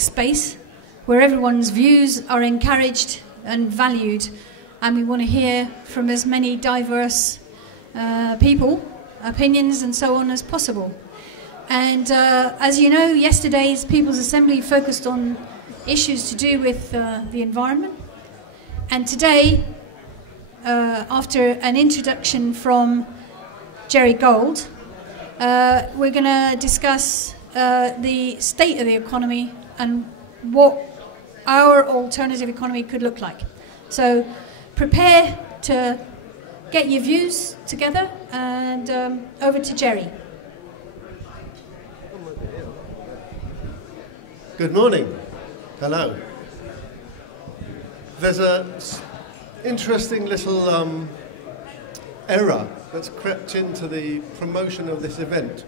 space where everyone's views are encouraged and valued, and we want to hear from as many diverse people, opinions and so on as possible. And as you know, yesterday's People's Assembly focused on issues to do with the environment, and today, after an introduction from Jerry Gold, we're going to discuss the state of the economy and what our alternative economy could look like. So prepare to get your views together, and over to Jerry. Good morning. Hello. There's an interesting little error that's crept into the promotion of this event,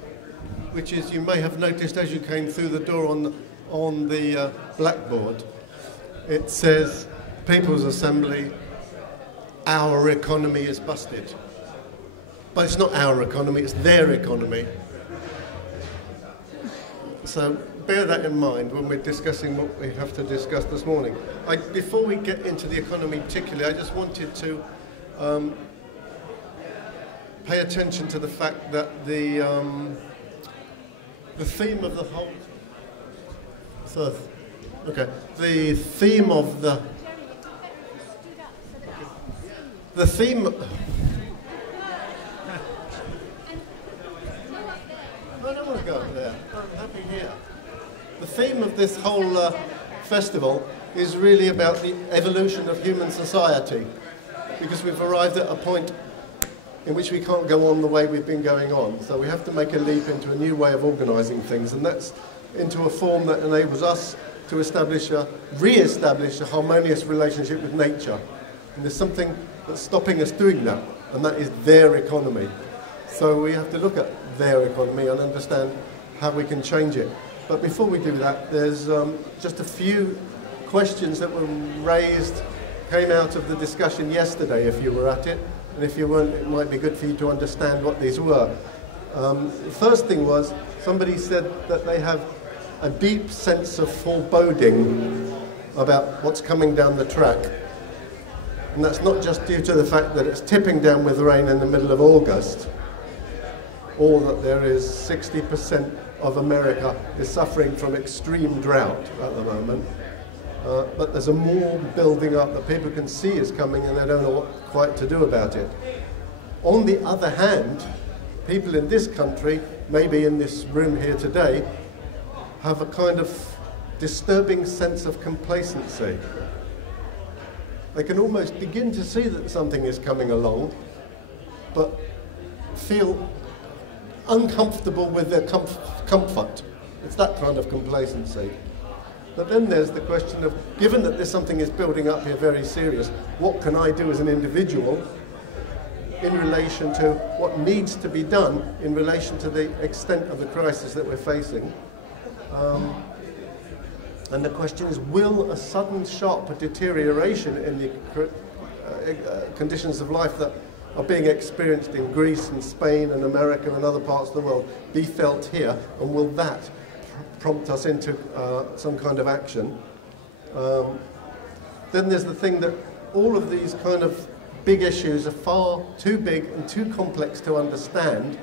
which is, you may have noticed as you came through the door on the blackboard, it says, People's Assembly, our economy is busted. But it's not our economy, it's their economy. So bear that in mind when we're discussing what we have to discuss this morning. Before we get into the economy particularly, I just wanted to pay attention to the fact that the theme of the whole... The theme of the... The theme... I don't want to go up there. I'm happy here. The theme of this whole festival is really about the evolution of human society, because we've arrived at a point in which we can't go on the way we've been going on. So we have to make a leap into a new way of organising things, and that's into a form that enables us to re-establish a harmonious relationship with nature. And there's something that's stopping us doing that, and that is their economy. So we have to look at their economy and understand how we can change it. But before we do that, there's just a few questions that were raised, came out of the discussion yesterday if you were at it, and if you weren't, it might be good for you to understand what these were. The first thing was, somebody said that they have a deep sense of foreboding about what's coming down the track. And that's not just due to the fact that it's tipping down with rain in the middle of August, or that there is 60% of America is suffering from extreme drought at the moment. But there's a more building up that people can see is coming, and they don't know what quite to do about it. On the other hand, people in this country, maybe in this room here today, have a kind of disturbing sense of complacency. They can almost begin to see that something is coming along, but feel uncomfortable with their comfort. It's that kind of complacency. But then there's the question of, given that there's something is building up here very serious, what can I do as an individual in relation to what needs to be done in relation to the extent of the crisis that we're facing? And the question is, will a sudden sharp deterioration in the conditions of life that are being experienced in Greece and Spain and America and other parts of the world be felt here, and will that prompt us into some kind of action? Then there's the thing that all of these kind of big issues are far too big and too complex to understand,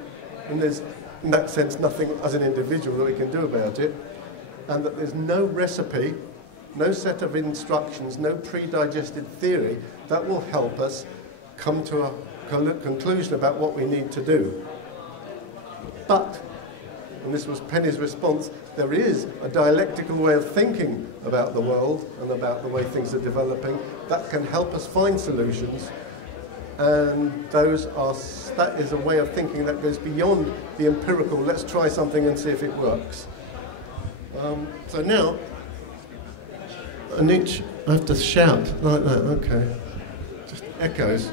and there's, in that sense, nothing as an individual that we can do about it, and that there's no recipe, no set of instructions, no pre-digested theory that will help us come to a conclusion about what we need to do. But, and this was Penny's response, there is a dialectical way of thinking about the world and about the way things are developing that can help us find solutions, and that is a way of thinking that goes beyond the empirical, let's try something and see if it works. So now, I have to shout like that, okay. Just echoes.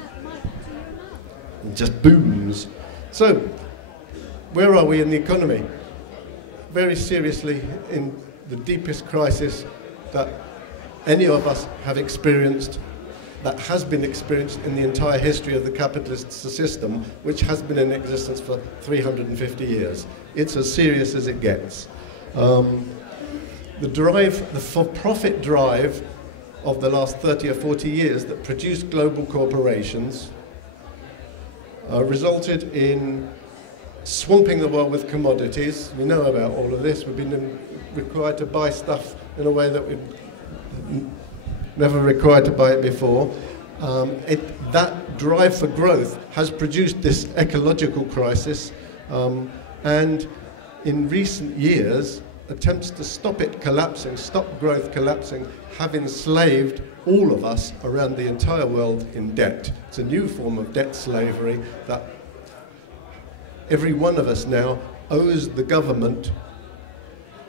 It just booms. So, where are we in the economy? Very seriously in the deepest crisis that any of us have experienced, that has been experienced in the entire history of the capitalist system, which has been in existence for 350 years. It's as serious as it gets. The drive, the for-profit drive of the last 30 or 40 years that produced global corporations resulted in swamping the world with commodities. We know about all of this. We've been required to buy stuff in a way that we've never required to buy it before. That drive for growth has produced this ecological crisis, and in recent years, attempts to stop it collapsing, stop growth collapsing, have enslaved all of us around the entire world in debt. It's a new form of debt slavery that every one of us now owes the government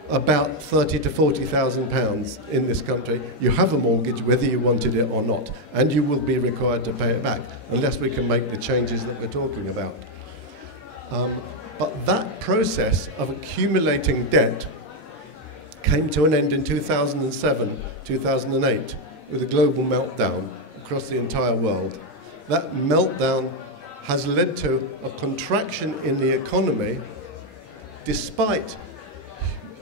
about 30 to 40,000 pounds in this country. You have a mortgage whether you wanted it or not, and you will be required to pay it back unless we can make the changes that we're talking about. But that process of accumulating debt came to an end in 2007, 2008, with a global meltdown across the entire world. That meltdown has led to a contraction in the economy despite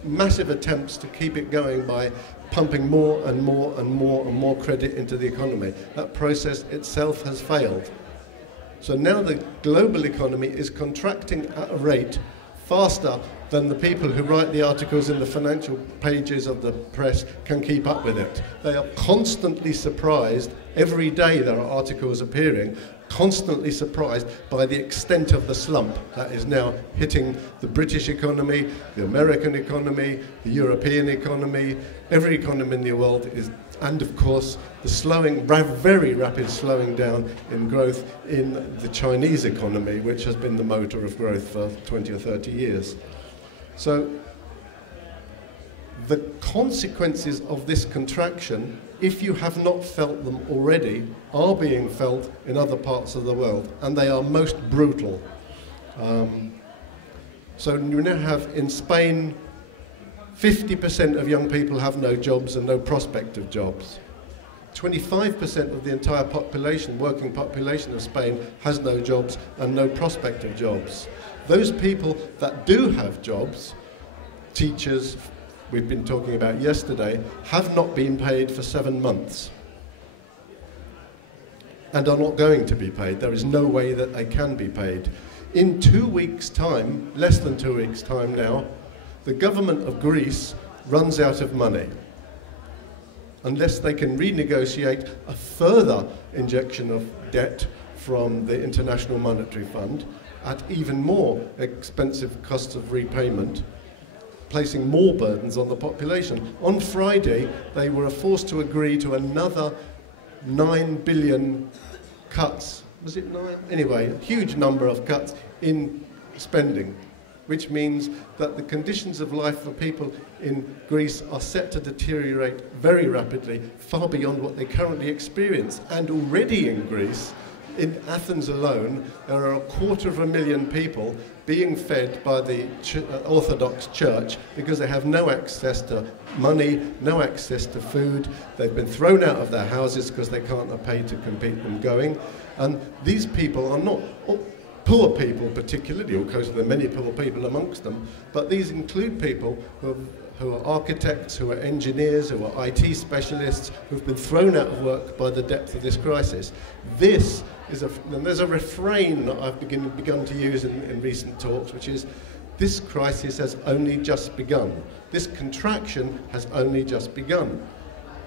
massive attempts to keep it going by pumping more and more and more and more credit into the economy. That process itself has failed. So now the global economy is contracting at a rate faster than the people who write the articles in the financial pages of the press can keep up with it. They are constantly surprised. Every day there are articles appearing, constantly surprised by the extent of the slump that is now hitting the British economy, the American economy, the European economy, every economy in the world is, and of course the slowing, very rapid slowing down in growth in the Chinese economy, which has been the motor of growth for 20 or 30 years. So the consequences of this contraction, if you have not felt them already, are being felt in other parts of the world, and they are most brutal. So you now have in Spain 50% of young people have no jobs and no prospect of jobs. 25% of the entire population, working population of Spain, has no jobs and no prospect of jobs. Those people that do have jobs, teachers, we've been talking about yesterday, have not been paid for 7 months and are not going to be paid. There is no way that they can be paid. In 2 weeks' time, less than 2 weeks' time now, the government of Greece runs out of money unless they can renegotiate a further injection of debt from the International Monetary Fund at even more expensive costs of repayment, placing more burdens on the population. On Friday, they were forced to agree to another 9 billion cuts. Was it 9? Anyway, a huge number of cuts in spending, which means that the conditions of life for people in Greece are set to deteriorate very rapidly, far beyond what they currently experience. And already in Greece, in Athens alone, there are 250,000 people being fed by the Orthodox Church because they have no access to money, no access to food. They've been thrown out of their houses because they can't pay to keep them going. And these people are not poor people particularly, of course there are many poor people amongst them, but these include people who are architects, who are engineers, who are IT specialists, who've been thrown out of work by the depth of this crisis. This is and there's a refrain that I've begun to use in recent talks, which is, this crisis has only just begun. This contraction has only just begun.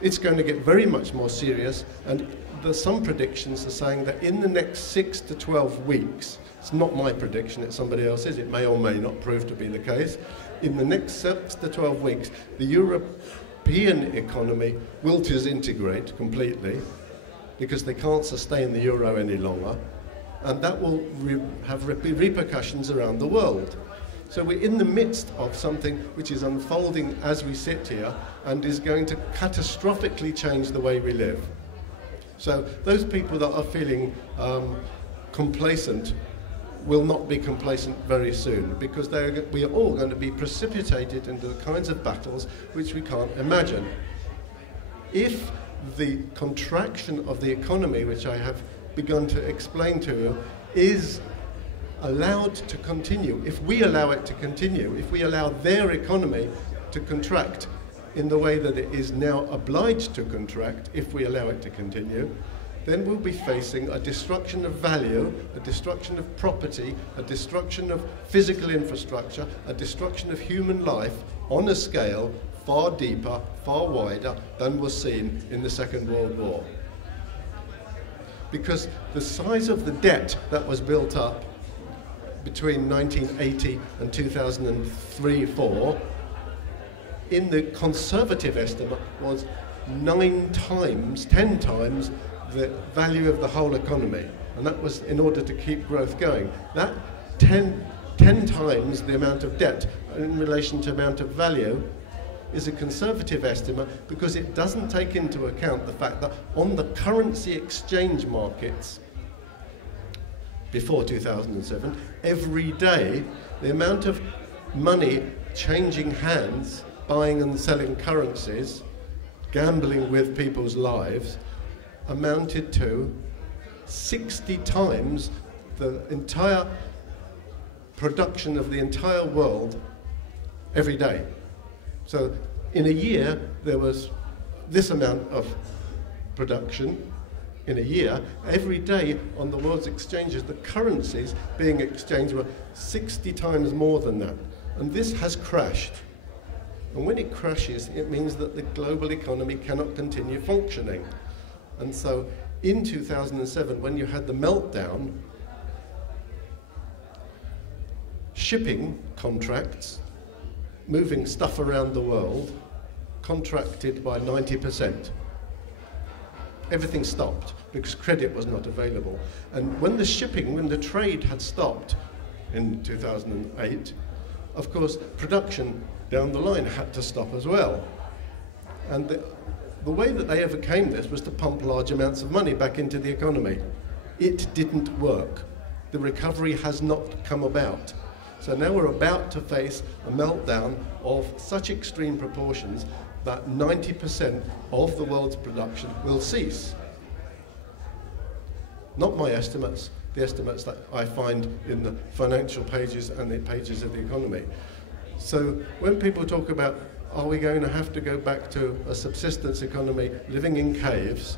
It's going to get very much more serious, and there's some predictions are saying that in the next 6 to 12 weeks, it's not my prediction, it's somebody else's, it may or may not prove to be the case, in the next 6 to 12 weeks, the European economy will disintegrate completely because they can't sustain the euro any longer, and that will have repercussions around the world. So we're in the midst of something which is unfolding as we sit here and is going to catastrophically change the way we live. So those people that are feeling complacent will not be complacent very soon, because we are all going to be precipitated into the kinds of battles which we can't imagine. If the contraction of the economy, which I have begun to explain to you, is allowed to continue, if we allow it to continue, if we allow their economy to contract in the way that it is now obliged to contract, if we allow it to continue, then we'll be facing a destruction of value, a destruction of property, a destruction of physical infrastructure, a destruction of human life on a scale far deeper, far wider than was seen in the Second World War. Because the size of the debt that was built up between 1980 and 2003-4, in the conservative estimate, was 9 times, 10 times the value of the whole economy. And that was in order to keep growth going. That 10 times the amount of debt in relation to amount of value is a conservative estimate because it doesn't take into account the fact that on the currency exchange markets before 2007, every day the amount of money changing hands, buying and selling currencies, gambling with people's lives, amounted to 60 times the entire production of the entire world every day. So in a year, there was this amount of production in a year. Every day on the world's exchanges, the currencies being exchanged were 60 times more than that. And this has crashed. And when it crashes, it means that the global economy cannot continue functioning. And so in 2007, when you had the meltdown, shipping contracts, moving stuff around the world, contracted by 90%. Everything stopped because credit was not available. And when the trade had stopped in 2008, of course, production down the line had to stop as well. And the way that they overcame this was to pump large amounts of money back into the economy. It didn't work. The recovery has not come about. So now we're about to face a meltdown of such extreme proportions that 90% of the world's production will cease. Not my estimates, the estimates that I find in the financial pages and the pages of the economy. So when people talk about, are we going to have to go back to a subsistence economy living in caves,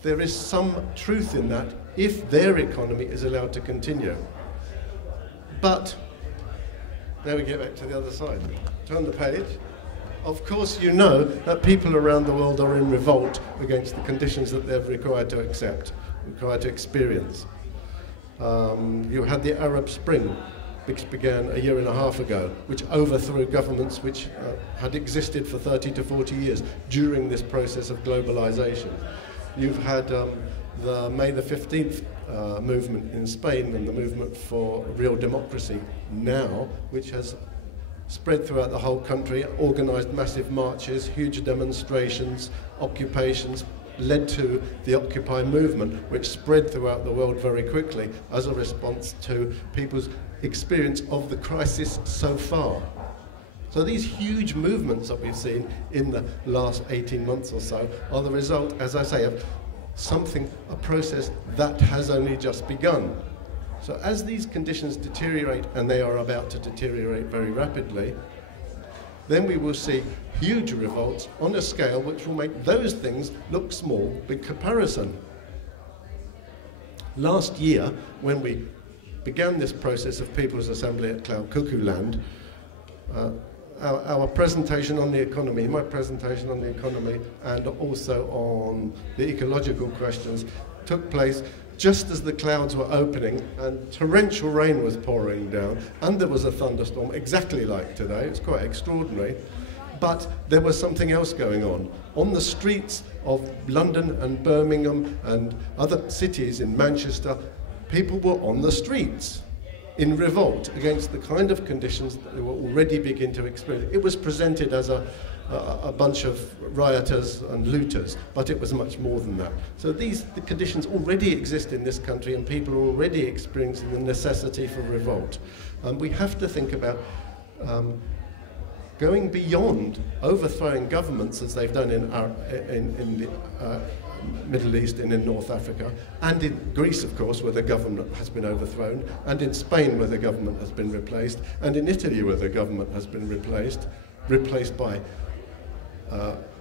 there is some truth in that if their economy is allowed to continue. But, now we get back to the other side. Turn the page. Of course you know that people around the world are in revolt against the conditions that they're required to accept, required to experience. You had the Arab Spring, which began a year and a half ago, which overthrew governments which had existed for 30 to 40 years during this process of globalization. You've had the May the 15th movement in Spain and the movement for real democracy now, which has spread throughout the whole country, organised massive marches, huge demonstrations, occupations, led to the Occupy movement, which spread throughout the world very quickly as a response to people's experience of the crisis so far. So these huge movements that we've seen in the last 18 months or so are the result, as I say, of a process that has only just begun. So as these conditions deteriorate, and they are about to deteriorate very rapidly, then we will see huge revolts on a scale which will make those things look small in comparison. Last year, when we began this process of People's Assembly at Cloudcuckooland, our presentation on the economy, my presentation on the economy, and also on the ecological questions took place just as the clouds were opening and torrential rain was pouring down, and there was a thunderstorm exactly like today. It's quite extraordinary. But there was something else going on. On the streets of London and Birmingham and other cities in Manchester, people were on the streets in revolt against the kind of conditions that they were already beginning to experience. It was presented as a bunch of rioters and looters, but it was much more than that. So the conditions already exist in this country, and people are already experiencing the necessity for revolt. We have to think about going beyond overthrowing governments, as they've done in the Middle East and in North Africa, and in Greece, of course, where the government has been overthrown, and in Spain, where the government has been replaced, and in Italy, where the government has been replaced. replaced by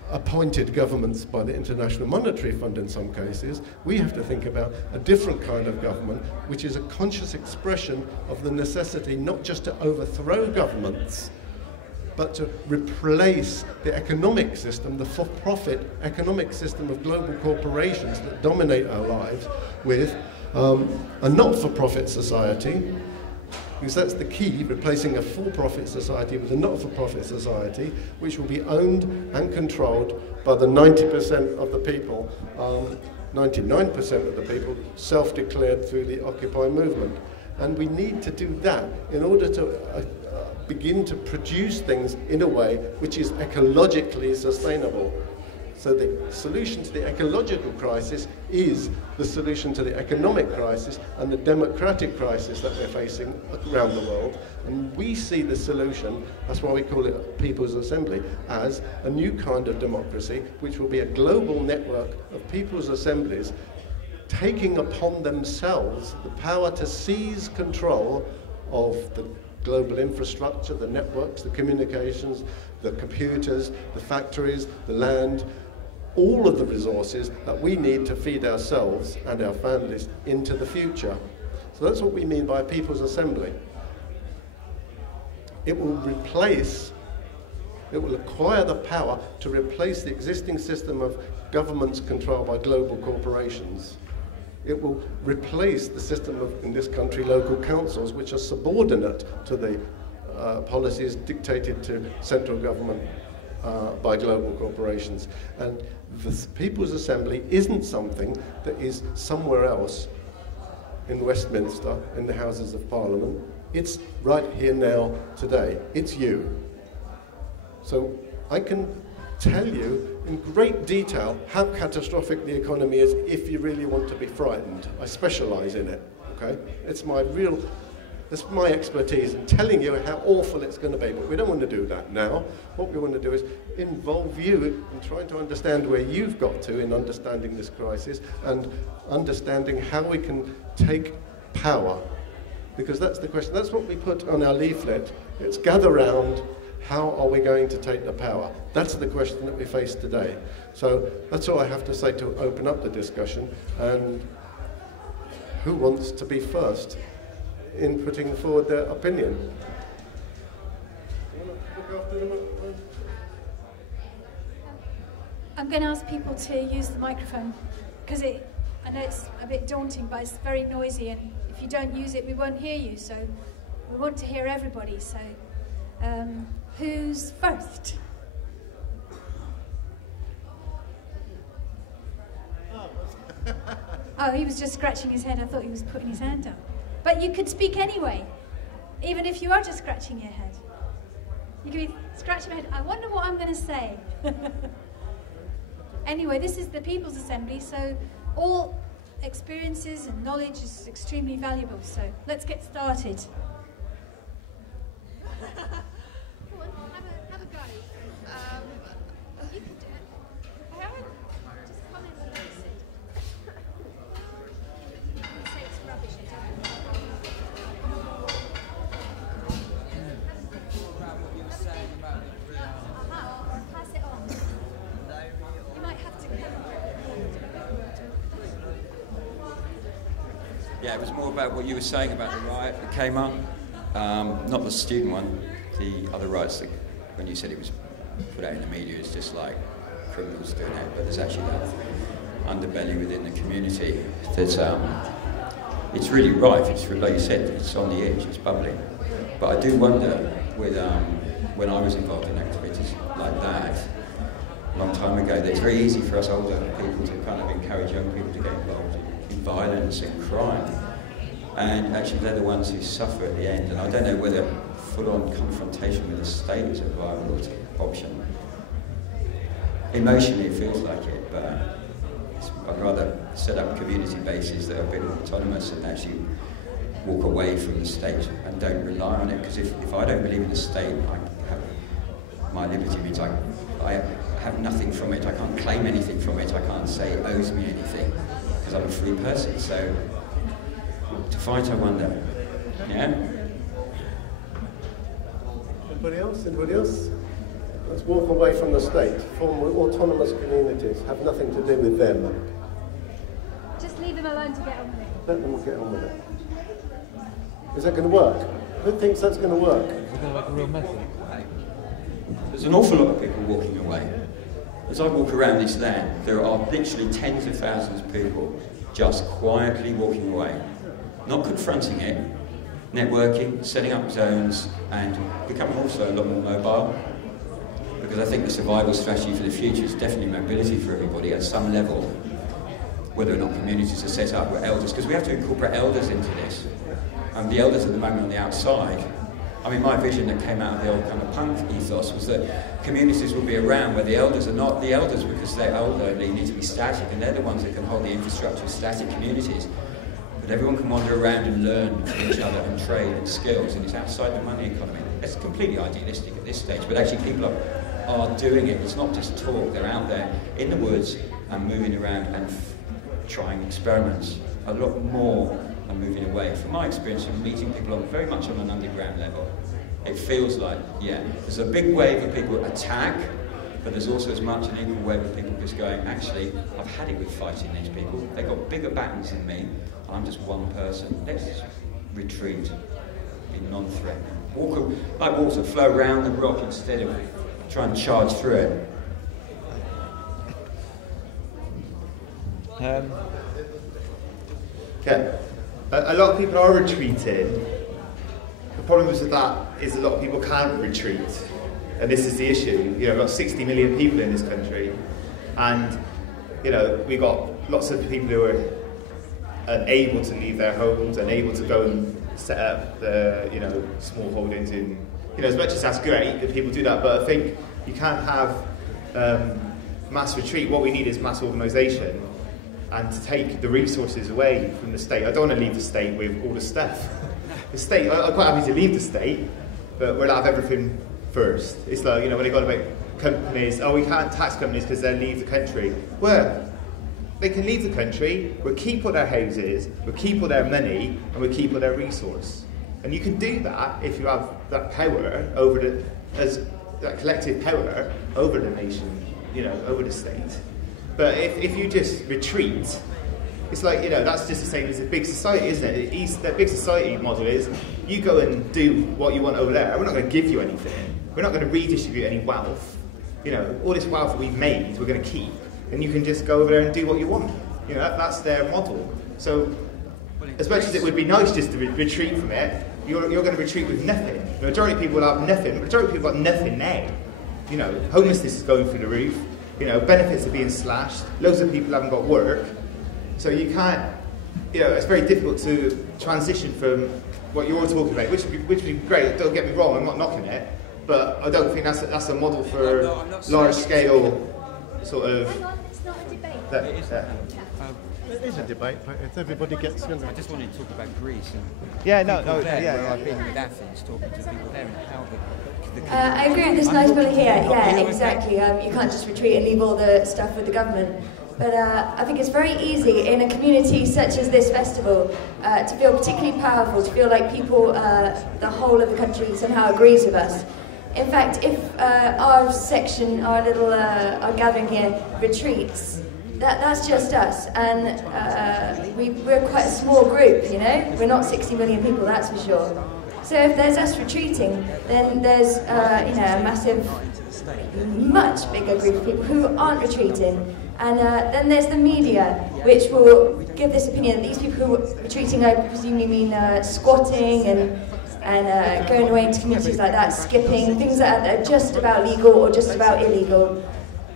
appointed governments by the International Monetary Fund in some cases. We have to think about a different kind of government, which is a conscious expression of the necessity not just to overthrow governments, but to replace the economic system, the for-profit economic system of global corporations that dominate our lives, with a not-for-profit society, because that's the key, replacing a for-profit society with a not-for-profit society, which will be owned and controlled by the 90% of the people, 99% of the people self-declared through the Occupy movement. And we need to do that in order to begin to produce things in a way which is ecologically sustainable. So the solution to the ecological crisis is the solution to the economic crisis and the democratic crisis that we're facing around the world. And we see the solution, that's why we call it a People's Assembly, as a new kind of democracy, which will be a global network of people's assemblies taking upon themselves the power to seize control of the global infrastructure, the networks, the communications, the computers, the factories, the land, all of the resources that we need to feed ourselves and our families into the future. So that's what we mean by a People's Assembly. It will acquire the power to replace the existing system of governments controlled by global corporations. It will replace the system of, in this country, local councils, which are subordinate to the policies dictated to central government by global corporations. And the People's Assembly isn't something that is somewhere else in Westminster, in the Houses of Parliament. It's right here now, today. It's you. So I can tell you in great detail how catastrophic the economy is if you really want to be frightened. I specialise in it, okay? It's my expertise in telling you how awful it's going to be, but we don't want to do that now. What we want to do is involve you in trying to understand where you've got to in understanding this crisis and understanding how we can take power. Because that's the question. That's what we put on our leaflet. It's gather round. How are we going to take the power? That's the question that we face today. So that's all I have to say to open up the discussion. And who wants to be first in putting forward their opinion? I'm going to ask people to use the microphone because I know it's a bit daunting, but it's very noisy, and if you don't use it, we won't hear you. So we want to hear everybody. So who's first? Oh, he was just scratching his head. I thought he was putting his hand up. But you could speak anyway, even if you are just scratching your head. You could be scratching your head. I wonder what I'm going to say. Anyway, this is the People's Assembly, so all experiences and knowledge is extremely valuable. So let's get started. Go on, have a go. You can do it. Helen, just come in and listen. You can say it's rubbish. Or pass it on. You might have to come. Yeah, it was more about what you were saying about the riot that came up. Not the student one, the other riots that, when you said it was put out in the media, it's just like criminals doing it, but there's actually that underbelly within the community that it's really rife. It's like you said, it's on the edge, it's bubbling. But I do wonder with when I was involved in activities like that a long time ago, that it's very easy for us older people to kind of encourage young people to get involved in violence and crime. And actually they're the ones who suffer at the end. And I don't know whether full-on confrontation with the state is a viable option. Emotionally it feels like it, but I'd rather set up community bases that are a bit autonomous and actually walk away from the state and don't rely on it. Because if I don't believe in the state, my liberty means I have nothing from it. I can't claim anything from it. I can't say it owes me anything because I'm a free person. So to fight, I wonder. Yeah? Anybody else? Anybody else? Let's walk away from the state, form autonomous communities, have nothing to do with them. Just leave them alone to get on with it. Let them get on with it. Is that going to work? Who thinks that's going to work? Is that like a real method? There's an awful lot of people walking away. As I walk around this land, there are literally tens of thousands of people just quietly walking away, not confronting it, networking, setting up zones, and becoming also a lot more mobile. Because I think the survival strategy for the future is definitely mobility for everybody at some level, whether or not communities are set up with elders, because we have to incorporate elders into this. And the elders at the moment on the outside, I mean, my vision that came out of the old kind of punk ethos was that communities will be around where the elders are not the elders because they're elderly, need to be static, and they're the ones that can hold the infrastructure of static communities. But everyone can wander around and learn from each other and trade and skills, and it's outside the money economy. It's completely idealistic at this stage, but actually people are doing it. It's not just talk, they're out there in the woods and moving around and trying experiments. A lot more are moving away. From my experience of meeting people very much on an underground level, it feels like, yeah, there's a big wave of people that attack, but there's also as much an equal wave of people just going, actually, I've had it with fighting these people. They've got bigger battles than me, and I'm just one person. Let's retreat, be non-threatening. Walk like water, flow around the rock instead of trying to charge through it. Okay. A lot of people are retreating. The problem with that is a lot of people can't retreat, and this is the issue. You know, we've got 60 million people in this country, and you know, we've got lots of people who are unable to leave their homes, unable to go and set up the, you know, small holdings in, you know, as much as that's great that people do that, but I think you can't have mass retreat. What we need is mass organisation, and to take the resources away from the state. I don't want to leave the state with all the stuff. The state, I'm quite happy to leave the state, but we'll have everything first. It's like, you know, when they got about companies, oh, we can't tax companies because they'll leave the country. Well, they can leave the country, we'll keep all their houses, we'll keep all their money, and we'll keep all their resource. And you can do that if you have that power over the, as that collective power over the nation, you know, over the state. But if you just retreat, it's like, you know, that's just the same as a big society, isn't it? The big society model is, you go and do what you want over there. We're not going to give you anything. We're not going to redistribute any wealth. You know, all this wealth that we've made, we're going to keep. And you can just go over there and do what you want. You know, that's their model. So, as much as it would be nice just to retreat from it, you're going to retreat with nothing. The majority of people will have nothing. The majority of people have got nothing now. You know, homelessness is going through the roof. You know, benefits are being slashed. Loads of people haven't got work. So you can't, you know, it's very difficult to transition from what you're talking about, which would be great, don't get me wrong, I'm not knocking it, but I don't think that's a model for large scale sort of... Hang on, it's not a debate. It is a debate, but if everybody gets... I just wanted to talk about Greece and I've been with Athens, talking to people there and how I agree with this nice bullet here, yeah, exactly. You can't just retreat and leave all the stuff with the government. But I think it's very easy in a community such as this festival to feel particularly powerful, to feel like people, the whole of the country somehow agrees with us. In fact, if our section, our little our gathering here retreats, that's just us, and we're quite a small group, you know? We're not 60 million people, that's for sure. So if there's us retreating, then there's you know, a massive, much bigger group of people who aren't retreating. And then there's the media, which will give this opinion that these people who are retreating, I presume you mean squatting and going away into communities like that, skipping, things that are just about legal or just about illegal.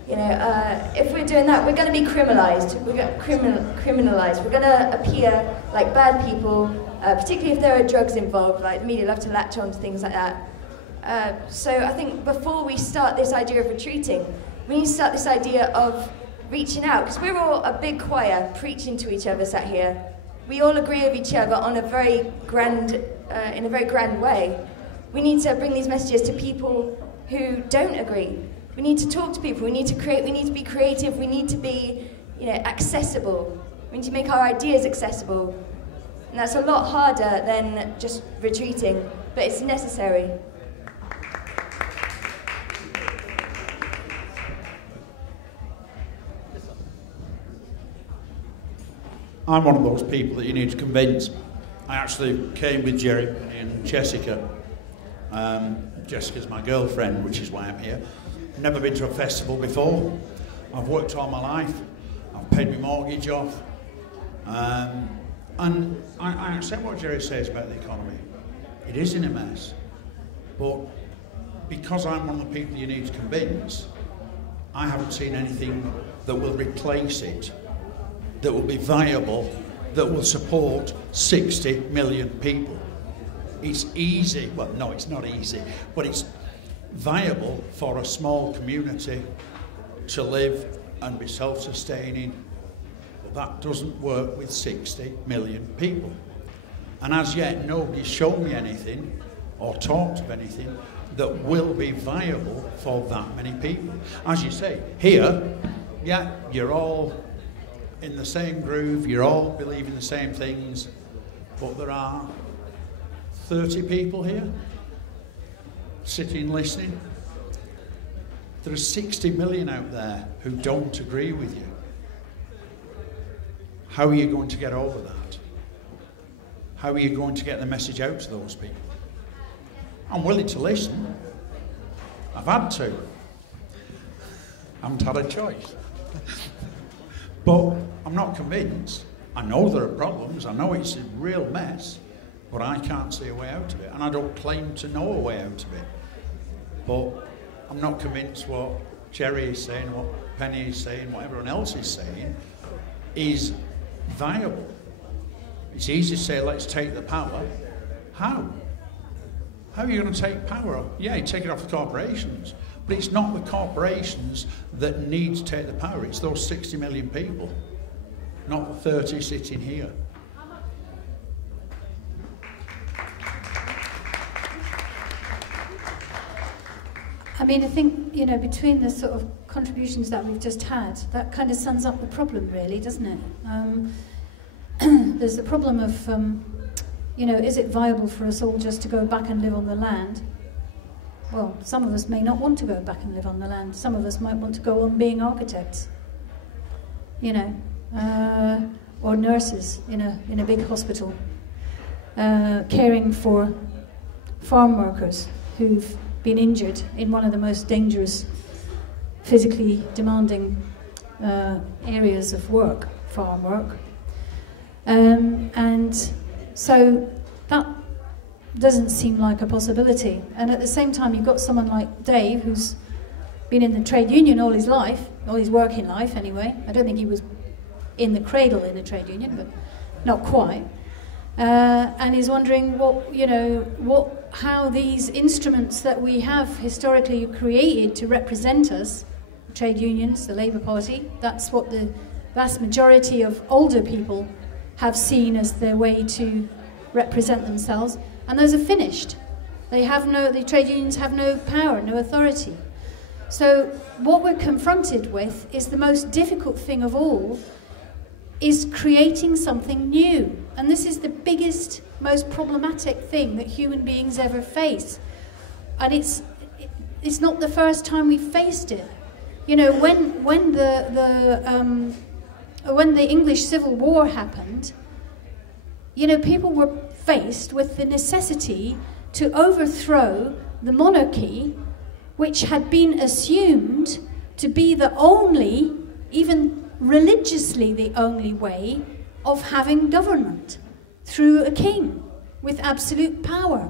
You know, if we're doing that, we're going to be criminalised. We're going to criminalised. We're going to appear like bad people, particularly if there are drugs involved. Like the media love to latch on to things like that. So I think before we start this idea of retreating, we need to start this idea of reaching out, because we're all a big choir preaching to each other sat here. We all agree with each other on a very grand, in a very grand way. We need to bring these messages to people who don't agree. We need to talk to people. We need to create. We need to be creative. We need to be, you know, accessible. We need to make our ideas accessible, and that's a lot harder than just retreating, but it's necessary. I'm one of those people that you need to convince. I actually came with Jerry and Jessica. Jessica's my girlfriend, which is why I'm here. Never been to a festival before. I've worked all my life. I've paid my mortgage off. And I accept what Jerry says about the economy. It is in a mess. But because I'm one of the people you need to convince, I haven't seen anything that will replace it, that will be viable, that will support 60 million people. It's easy, well, no, it's not easy, but it's viable for a small community to live and be self-sustaining. But that doesn't work with 60 million people. And as yet, nobody's shown me anything or talked of anything that will be viable for that many people. As you say, here, yeah, you're all in the same groove, you're all believing the same things, but there are 30 people here sitting listening. There are 60 million out there who don't agree with you. How are you going to get over that? How are you going to get the message out to those people? I'm willing to listen. I've had to. I haven't had a choice. But I'm not convinced. I know there are problems. I know it's a real mess. But I can't see a way out of it. And I don't claim to know a way out of it. But I'm not convinced what Jerry is saying, what Penny is saying, what everyone else is saying is viable. It's easy to say, let's take the power. How? How are you going to take power? Yeah, you take it off the corporations. But it's not the corporations that need to take the power. It's those 60 million people, not the 30 sitting here. I mean, I think, you know, between the sort of contributions that we've just had, that kind of sums up the problem, really, doesn't it? There's the problem of, you know, is it viable for us all just to go back and live on the land? Well, some of us may not want to go back and live on the land. Some of us might want to go on being architects, you know, or nurses in a big hospital, caring for farm workers who've been injured in one of the most dangerous, physically demanding areas of work, farm work. And so that doesn't seem like a possibility. And at the same time, you've got someone like Dave, who's been in the trade union all his life, all his working life anyway. I don't think he was in the cradle in a trade union, but not quite. And he's wondering how these instruments that we have historically created to represent us, trade unions, the Labour Party, that's what the vast majority of older people have seen as their way to represent themselves, and those are finished. The trade unions have no power, no authority. So what we're confronted with is the most difficult thing of all, is creating something new. And this is the biggest, most problematic thing that human beings ever face. And it's not the first time we've faced it. You know, when the English Civil War happened, you know, people were faced with the necessity to overthrow the monarchy, which had been assumed to be the only, even religiously the only way of having government, through a king with absolute power.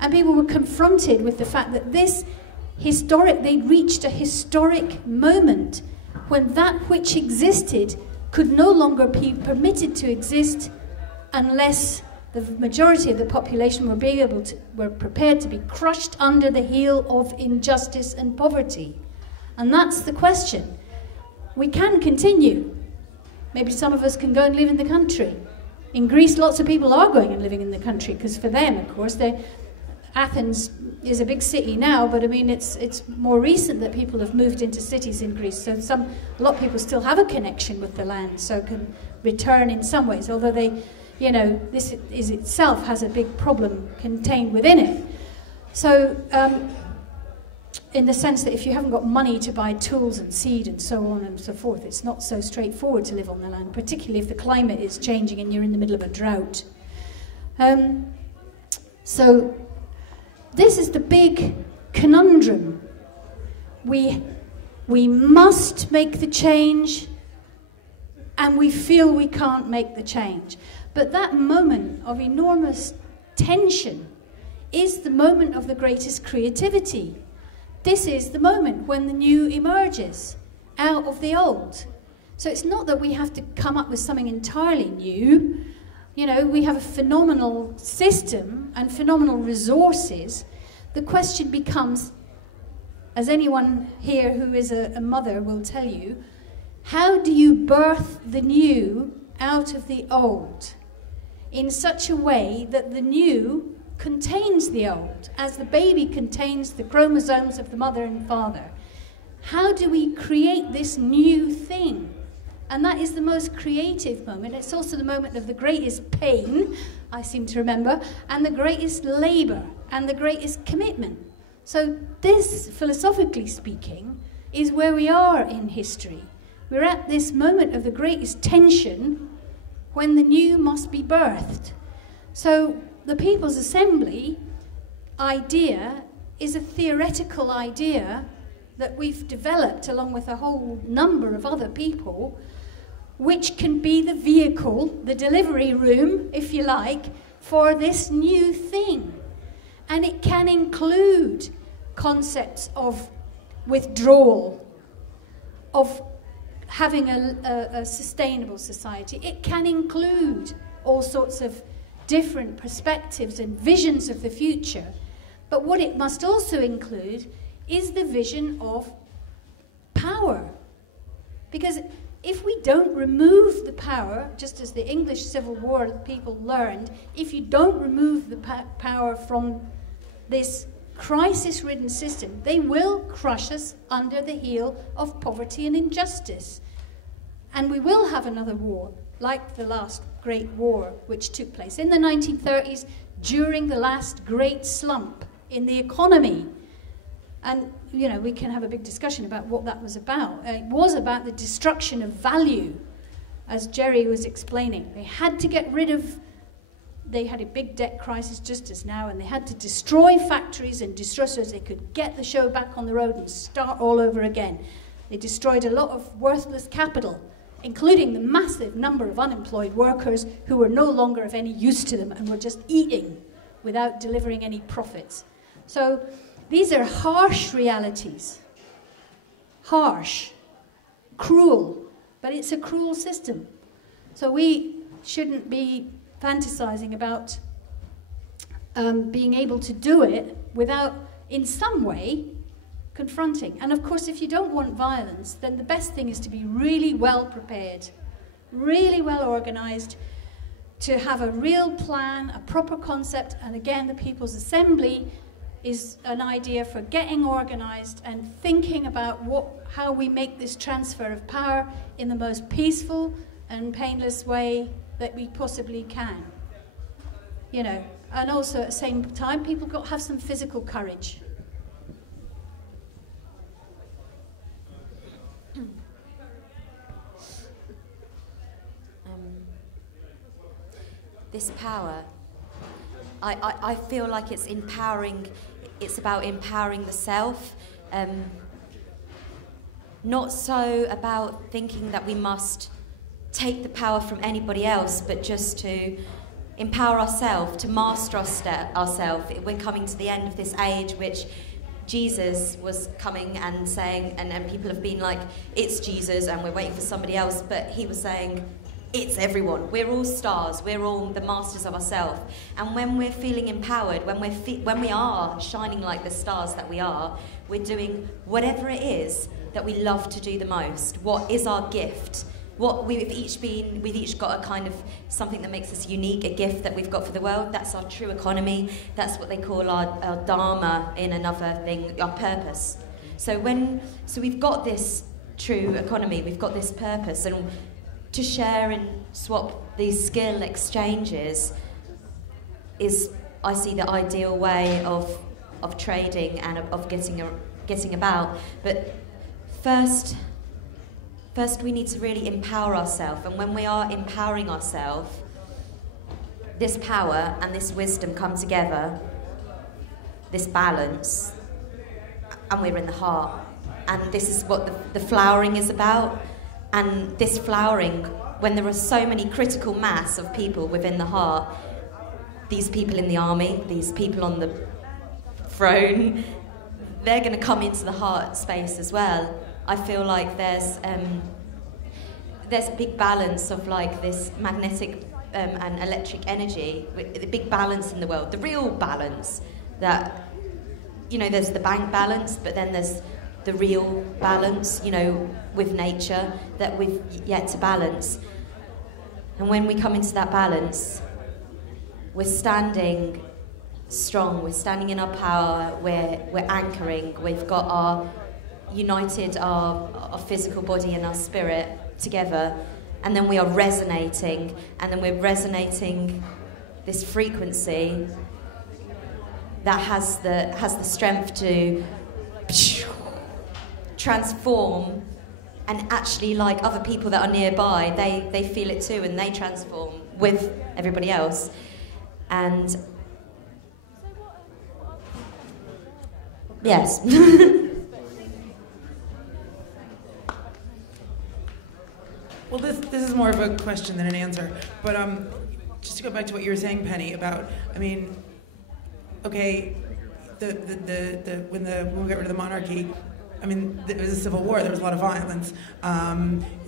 And people were confronted with the fact that they'd reached a historic moment when that which existed could no longer be permitted to exist unless the majority of the population were prepared to be crushed under the heel of injustice and poverty. And that's the question. We can continue. Maybe some of us can go and live in the country. In Greece, lots of people are going and living in the country, because for them, of course, Athens is a big city now, but I mean, it's more recent that people have moved into cities in Greece. So a lot of people still have a connection with the land, so can return in some ways, although this itself has a big problem contained within it. So in the sense that if you haven't got money to buy tools and seed and so on and so forth, it's not so straightforward to live on the land, particularly if the climate is changing and you're in the middle of a drought. So this is the big conundrum. We must make the change, and we feel we can't make the change. But that moment of enormous tension is the moment of the greatest creativity. This is the moment when the new emerges out of the old. So it's not that we have to come up with something entirely new. You know, we have a phenomenal system and phenomenal resources. The question becomes, as anyone here who is a mother will tell you, how do you birth the new out of the old in such a way that the new contains the old, as the baby contains the chromosomes of the mother and father? How do we create this new thing? And that is the most creative moment. It's also the moment of the greatest pain, I seem to remember, and the greatest labour, and the greatest commitment. So this, philosophically speaking, is where we are in history. We're at this moment of the greatest tension when the new must be birthed. So the People's Assembly idea is a theoretical idea that we've developed along with a whole number of other people, which can be the vehicle, the delivery room, if you like, for this new thing. And it can include concepts of withdrawal, of having a sustainable society. It can include all sorts of different perspectives and visions of the future. But what it must also include is the vision of power. Because if we don't remove the power, just as the English Civil War people learned, if you don't remove the power from this crisis-ridden system, they will crush us under the heel of poverty and injustice. And we will have another war, like the last great war which took place in the 1930s during the last great slump in the economy. And, you know, we can have a big discussion about what that was about. It was about the destruction of value, as Jerry was explaining. They had to get rid of, they had a big debt crisis just as now, and they had to destroy factories and destroy so they could get the show back on the road and start all over again. They destroyed a lot of worthless capital, including the massive number of unemployed workers who were no longer of any use to them and were just eating without delivering any profits. So these are harsh realities. Harsh, cruel, but it's a cruel system. So we shouldn't be fantasizing about being able to do it without, in some way, confronting. And of course, if you don't want violence, then the best thing is to be really well prepared, really well organized, to have a real plan, a proper concept. And again, the People's Assembly is an idea for getting organized and thinking about how we make this transfer of power in the most peaceful and painless way that we possibly can. You know, and also at the same time, people got to have some physical courage. This power, I feel like it's empowering. It's about empowering the self, not so about thinking that we must take the power from anybody else, but just to empower ourselves, to master ourselves. We're coming to the end of this age, which Jesus was coming and saying, and people have been like, it's Jesus, and we're waiting for somebody else, but he was saying, it's everyone. We're all stars. We're all the masters of ourselves. And when we're feeling empowered, when we are shining like the stars that we are, we're doing whatever it is that we love to do the most. What is our gift? What we've each got a kind of something that makes us unique, a gift that we've got for the world. That's our true economy. That's what they call our dharma in another thing, our purpose. So we've got this true economy. We've got this purpose, and to share and swap these skill exchanges is, I see, the ideal way of trading and of getting getting about. But first we need to really empower ourselves, and when we are empowering ourselves, this power and this wisdom come together, this balance, and we're in the heart. And this is what the flowering is about. And this flowering, when there are so many critical mass of people within the heart, these people in the army, these people on the throne, they're going to come into the heart space as well. I feel like there's a big balance of like this magnetic and electric energy, the big balance in the world, the real balance that, you know, there's the bank balance, but then there's the real balance, you know, with nature that we've yet to balance. And when we come into that balance, we're standing strong, we're standing in our power, we're anchoring, we've got our united our physical body and our spirit together, and then we are resonating, and then we're resonating this frequency that has the strength to transform, and actually, like other people that are nearby, they feel it too, and they transform with everybody else. And yes. Well, this is more of a question than an answer, but just to go back to what you were saying, Penny, about, I mean, okay, when we got rid of the monarchy, I mean, it was a civil war, there was a lot of violence.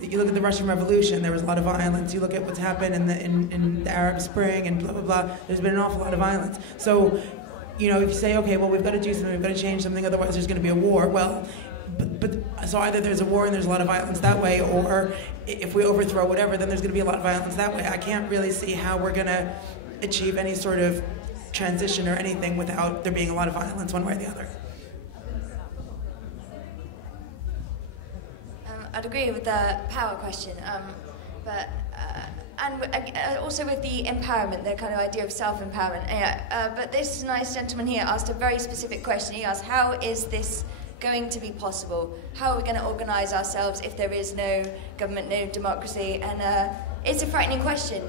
You look at the Russian Revolution, there was a lot of violence. You look at what's happened in the Arab Spring and blah, blah, blah, there's been an awful lot of violence. So, you know, if you say, okay, well, we've got to do something, we've got to change something, otherwise there's going to be a war, well, so either there's a war and there's a lot of violence that way, or if we overthrow whatever, then there's going to be a lot of violence that way. I can't really see how we're going to achieve any sort of transition or anything without there being a lot of violence one way or the other. I'd agree with the power question, and also with the empowerment, the kind of idea of self-empowerment. But this nice gentleman here asked a very specific question. He asked, how is this going to be possible? How are we going to organise ourselves if there is no government, no democracy? And it's a frightening question.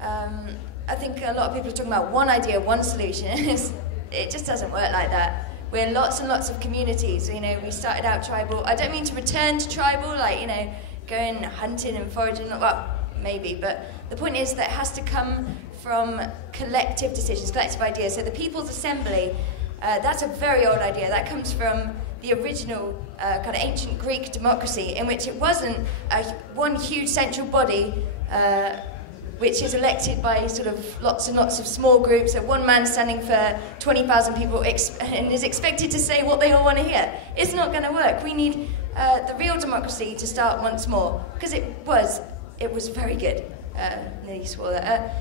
I think a lot of people are talking about one idea, one solution. It just doesn't work like that. We're lots and lots of communities. You know, we started out tribal. I don't mean to return to tribal, like, you know, going hunting and foraging. Well, maybe, but the point is that it has to come from collective decisions, collective ideas. So the People's Assembly, that's a very old idea. That comes from the original kind of ancient Greek democracy, in which it wasn't one huge central body which is elected by sort of lots and lots of small groups, of one man standing for 20,000 people and is expected to say what they all want to hear. It's not going to work. We need the real democracy to start once more, because it was very good. Nearly swore that.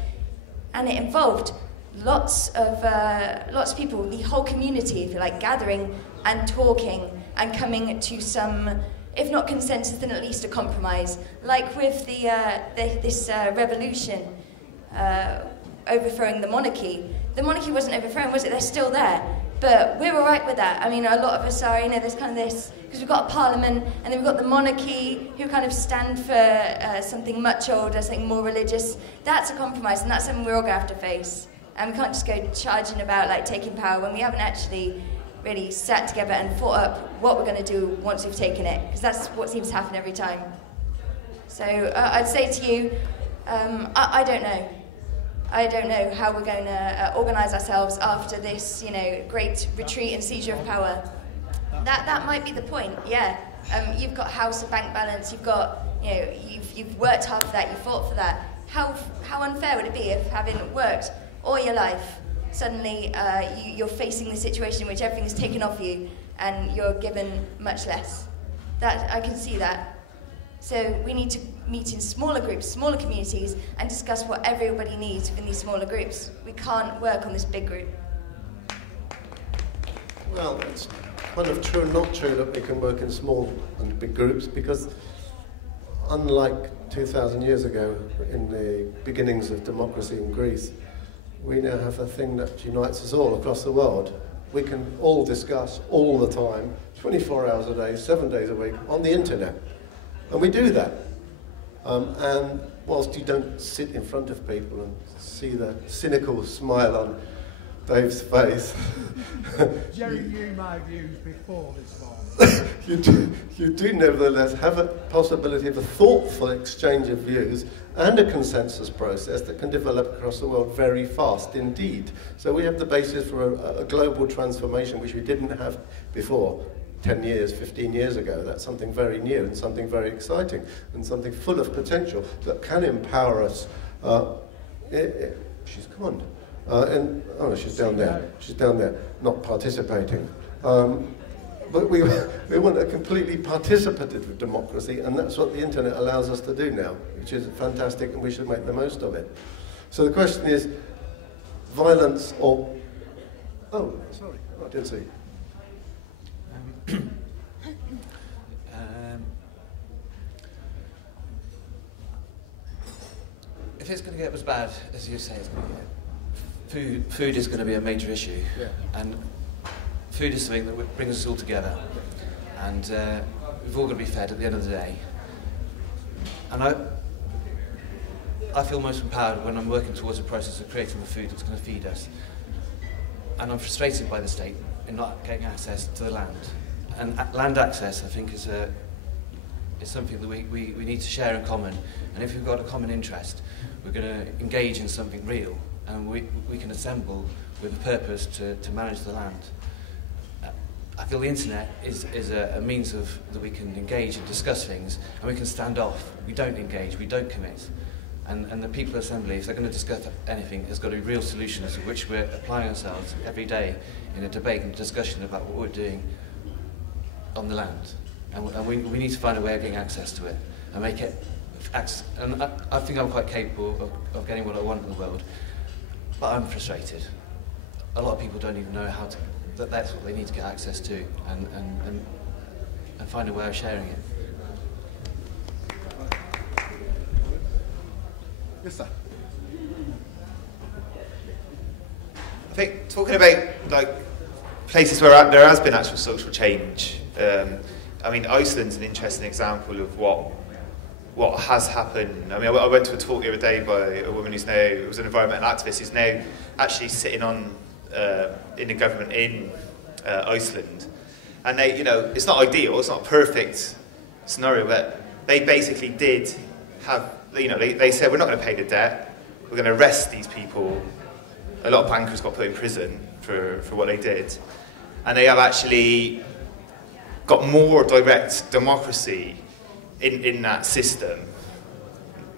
And it involved lots of people, the whole community, if you like, gathering and talking and coming to some, if not consensus, then at least a compromise. Like with this revolution overthrowing the monarchy. The monarchy wasn't overthrown, was it? They're still there. But we're all right with that. I mean, a lot of us are, you know, there's kind of this, because we've got a parliament, and then we've got the monarchy, who kind of stand for something much older, something more religious. That's a compromise, and that's something we're all going to have to face. And we can't just go charging about, like, taking power when we haven't actually really sat together and thought up what we're going to do once we've taken it, because that's what seems to happen every time. So I'd say to you, I don't know. I don't know how we're going to organise ourselves after this, you know, great retreat and seizure of power. That might be the point, yeah. You've got house and bank balance, you've got, you know, you've worked hard for that, you fought for that. How unfair would it be if, having worked all your life, suddenly you're facing the situation in which everything is taken off you and you're given much less? That I can see that. So we need to meet in smaller groups, smaller communities, and discuss what everybody needs within these smaller groups. We can't work on this big group. Well, it's kind of true and not true that we can work in small and big groups, because unlike 2,000 years ago, in the beginnings of democracy in Greece, we now have a thing that unites us all across the world, we can all discuss all the time, 24 hours a day, 7 days a week, on the internet. And we do that. And whilst you don't sit in front of people and see the cynical smile on Dave's face, Jerry knew my views before this one. you do nevertheless have a possibility of a thoughtful exchange of views and a consensus process that can develop across the world very fast indeed. So we have the basis for a global transformation which we didn't have before 10 years, 15 years ago. That's something very new and something very exciting and something full of potential that can empower us. She's gone. Oh, she's down there. She's down there, not participating. But we want a completely participative democracy, and that's what the internet allows us to do now, which is fantastic, and we should make the most of it. So the question is, violence or... Oh, sorry, I didn't see. If it's going to get as bad as you say it's going to get, food is going to be a major issue, and food is something that brings us all together, and we've all got to be fed at the end of the day. And I feel most empowered when I'm working towards a process of creating the food that's going to feed us. And I'm frustrated by the state in not getting access to the land. And land access, I think, is something that we need to share in common. And if we've got a common interest, we're going to engage in something real, and we can assemble with a purpose to manage the land. I feel the internet is a means that we can engage and discuss things, and we can stand off. We don't engage, we don't commit. And the people of Assembly, if they're going to discuss anything, has got to be real solutions to which we're applying ourselves every day in a debate and discussion about what we're doing on the land. And we need to find a way of getting access to it and make it... And I think I'm quite capable of getting what I want in the world, but I'm frustrated. A lot of people don't even know how to... That's what they need to get access to and find a way of sharing it. Yes, sir. I think talking about like places where there has been actual social change. I mean, Iceland's an interesting example of what has happened. I mean, I went to a talk the other day by a woman who's an environmental activist who's now actually sitting on in the government in Iceland, and they, it's not ideal, it's not a perfect scenario, but they basically did have, they said we're not going to pay the debt, we're going to arrest these people. A lot of bankers got put in prison for what they did, and they have actually got more direct democracy in that system.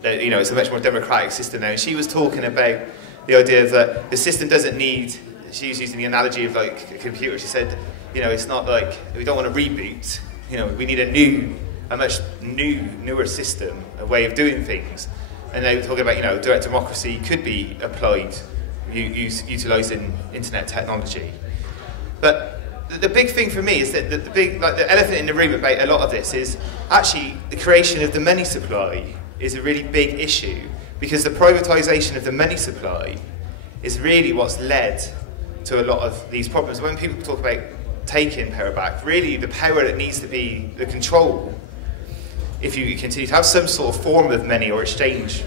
It's a much more democratic system now. And she was talking about the idea that the system doesn't need, she was using the analogy of like a computer. She said, it's not like, we don't want to reboot, we need a much newer system, a way of doing things. And they were talking about, direct democracy could be applied utilising internet technology. But the big thing for me is that the elephant in the room about a lot of this is actually the creation of the money supply is a really big issue, because the privatisation of the money supply is really what's led to a lot of these problems. When people talk about taking power back, really the power that needs to be the control, if you continue to have some sort of form of money or exchange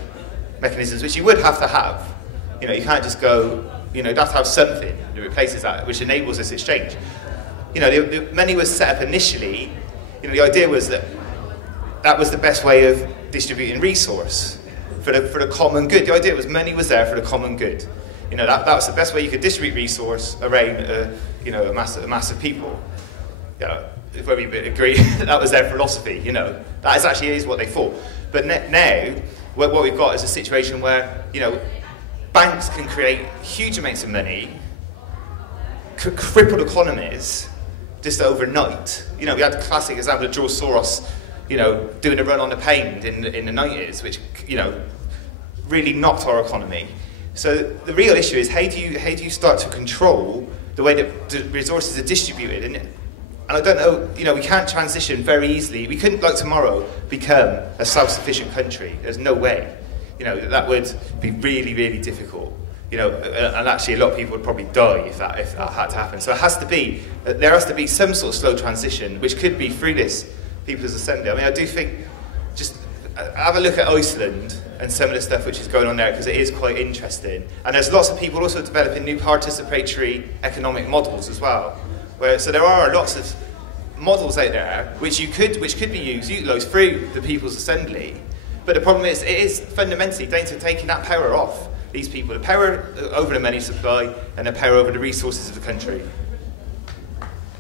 mechanisms, which you would have to have. You can't just go, you have to have something that replaces that, which enables this exchange. The money was set up initially, the idea was that was the best way of distributing resource for the common good. The idea was money was there for the common good. That was the best way you could distribute resource around a mass of people. If we agree that was their philosophy, that actually is what they thought. But now, what we've got is a situation where, banks can create huge amounts of money, crippled economies, just overnight. We had the classic example of George Soros, doing a run on the pound in the 90s, which, really knocked our economy. So the real issue is how do you start to control the way that the resources are distributed? And I don't know, we can't transition very easily. We couldn't, like tomorrow, become a self-sufficient country. There's no way. That would be really, really difficult. You know, and actually a lot of people would probably die if that had to happen. So there has to be some sort of slow transition, which could be through this People's Assembly. I mean, I do think, just have a look at Iceland and some of the stuff which is going on there, because it is quite interesting. And there's lots of people also developing new participatory economic models as well. So there are lots of models out there which could be utilised through the People's Assembly. But the problem is, it is fundamentally down to taking that power off these people, the power over the money supply and the power over the resources of the country.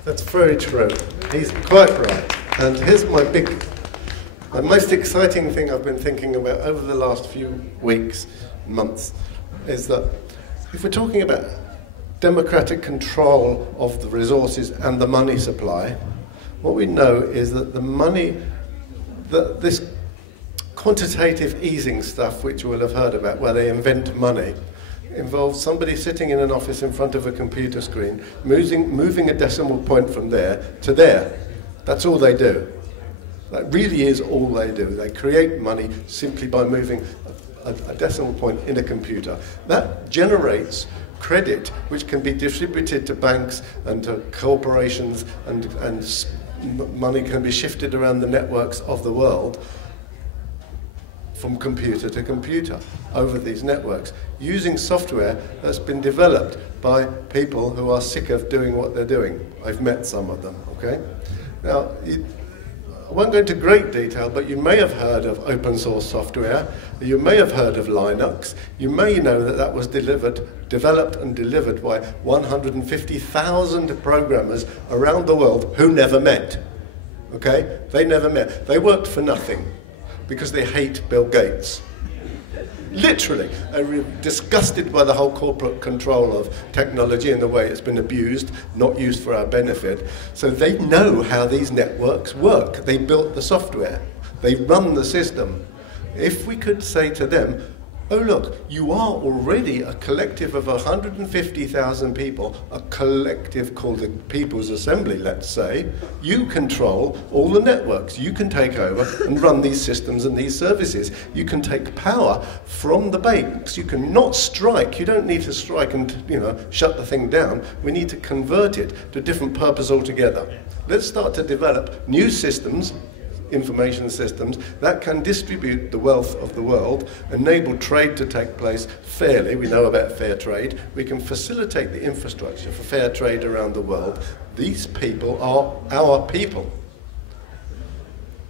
That's very true. He's quite right. And here's the most exciting thing I've been thinking about over the last few weeks, months, is that if we're talking about democratic control of the resources and the money supply, what we know is that the money, this quantitative easing stuff, which you will have heard about, where they invent money, involves somebody sitting in an office in front of a computer screen, moving a decimal point from there to there. That's all they do. That really is all they do. They create money simply by moving a decimal point in a computer. That generates credit, which can be distributed to banks and to corporations, and money can be shifted around the networks of the world from computer to computer over these networks, using software that's been developed by people who are sick of doing what they're doing. I've met some of them, okay? Now, I won't go into great detail, but you may have heard of open source software, you may have heard of Linux, you may know that that was developed and delivered by 150,000 programmers around the world who never met, okay? They never met. They worked for nothing, because they hate Bill Gates. Literally, they're disgusted by the whole corporate control of technology and the way it's been abused, not used for our benefit. So they know how these networks work. They built the software. They run the system. If we could say to them, oh look, you are already a collective of 150,000 people, a collective called the People's Assembly, let's say. You control all the networks. You can take over and run these systems and these services. You can take power from the banks. You can not strike. You don't need to strike and, shut the thing down. We need to convert it to a different purpose altogether. Let's start to develop new systems, information systems, that can distribute the wealth of the world, enable trade to take place fairly. We know about fair trade. We can facilitate the infrastructure for fair trade around the world. These people are our people.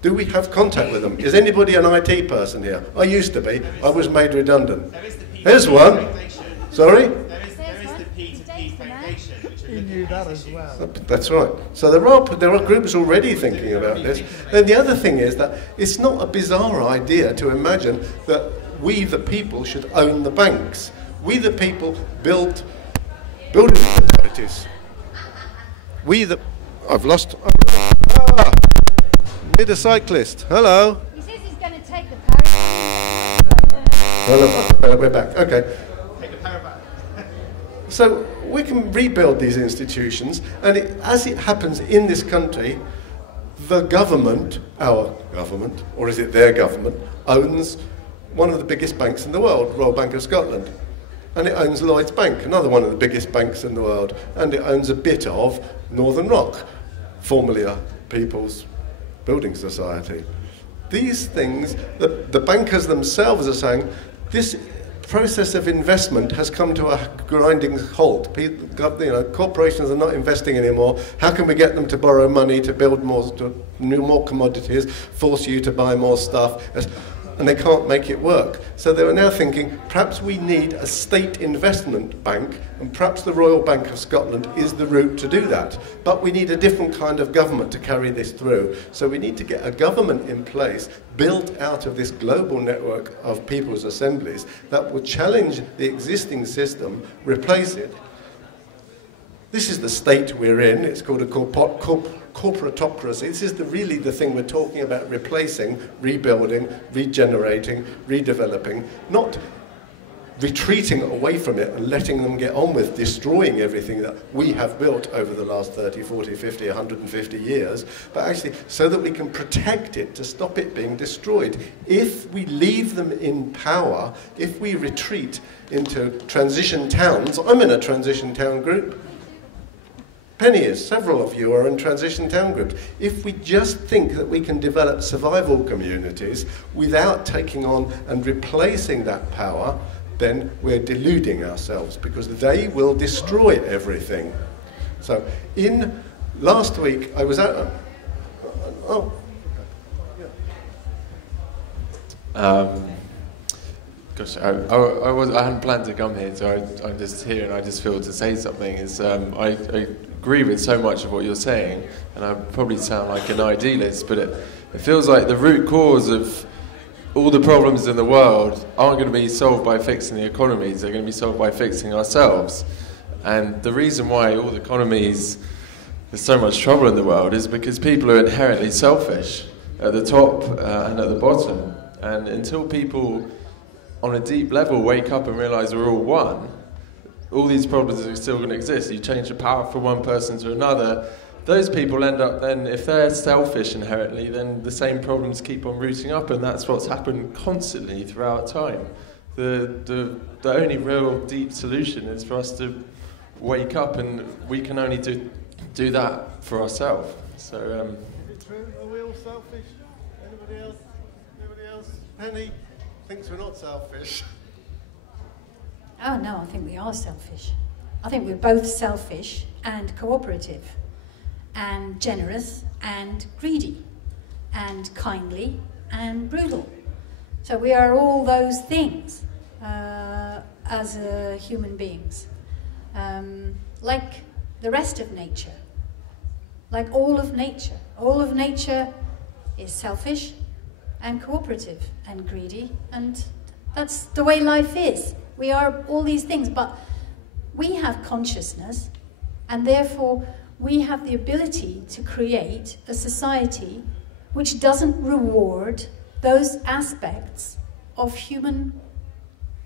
Do we have contact with them? Is anybody an IT person here? I used to be. I was made redundant. There's one. Sorry? There is the P2P Foundation. You knew that as well. That's right. So there are groups already thinking about this. Then the other thing is that it's not a bizarre idea to imagine that we, the people, should own the banks. We, the people, build building societies. Need a cyclist. Hello. He says he's going to take the power. Well, we're back. Okay. Take the power back. So we can rebuild these institutions, and as it happens in this country, the government, our government, or is it their government, owns one of the biggest banks in the world, Royal Bank of Scotland. And it owns Lloyds Bank, another one of the biggest banks in the world. And it owns a bit of Northern Rock, formerly a People's Building Society. These things, the bankers themselves are saying, this process of investment has come to a grinding halt. Corporations are not investing anymore. How can we get them to borrow money to build more commodities, force you to buy more stuff? And they can't make it work. So they are now thinking, perhaps we need a state investment bank, and perhaps the Royal Bank of Scotland is the route to do that. But we need a different kind of government to carry this through. So we need to get a government in place, built out of this global network of people's assemblies, that will challenge the existing system, replace it. This is the state we're in. It's called a corporatocracy. This is really the thing we're talking about, replacing, rebuilding, regenerating, redeveloping. Not retreating away from it and letting them get on with destroying everything that we have built over the last 30, 40, 50, 150 years, but actually so that we can protect it to stop it being destroyed. If we leave them in power, if we retreat into transition towns, I'm in a transition town group, Penny is, several of you are in transition town groups. If we just think that we can develop survival communities without taking on and replacing that power, then we're deluding ourselves, because they will destroy everything. So, last week I was at Gosh, I hadn't planned to come here, so I'm just here and I just feel to say something. I agree with so much of what you're saying, and I probably sound like an idealist, but it feels like the root cause of all the problems in the world aren't going to be solved by fixing the economies, they're going to be solved by fixing ourselves. And the reason why all the economies, there's so much trouble in the world, is because people are inherently selfish at the top and at the bottom. And until people on a deep level wake up and realise we're all one, all these problems are still going to exist. You change the power from one person to another, those people end up then, if they're selfish inherently, then the same problems keep on rooting up, and that's what's happened constantly throughout time. The only real deep solution is for us to wake up, and we can only do that for ourselves. So, is it true? Are we all selfish? Anybody else? Anybody else? Penny thinks we're not selfish. Oh no, I think we are selfish. I think we're both selfish and cooperative, and generous and greedy, and kindly and brutal. So we are all those things as human beings, like the rest of nature, like all of nature. All of nature is selfish and cooperative and greedy, and that's the way life is. We are all these things, but we have consciousness, and therefore we have the ability to create a society which doesn't reward those aspects of human